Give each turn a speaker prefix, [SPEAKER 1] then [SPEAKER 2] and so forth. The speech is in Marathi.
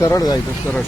[SPEAKER 1] सरळ जायचं सरळ.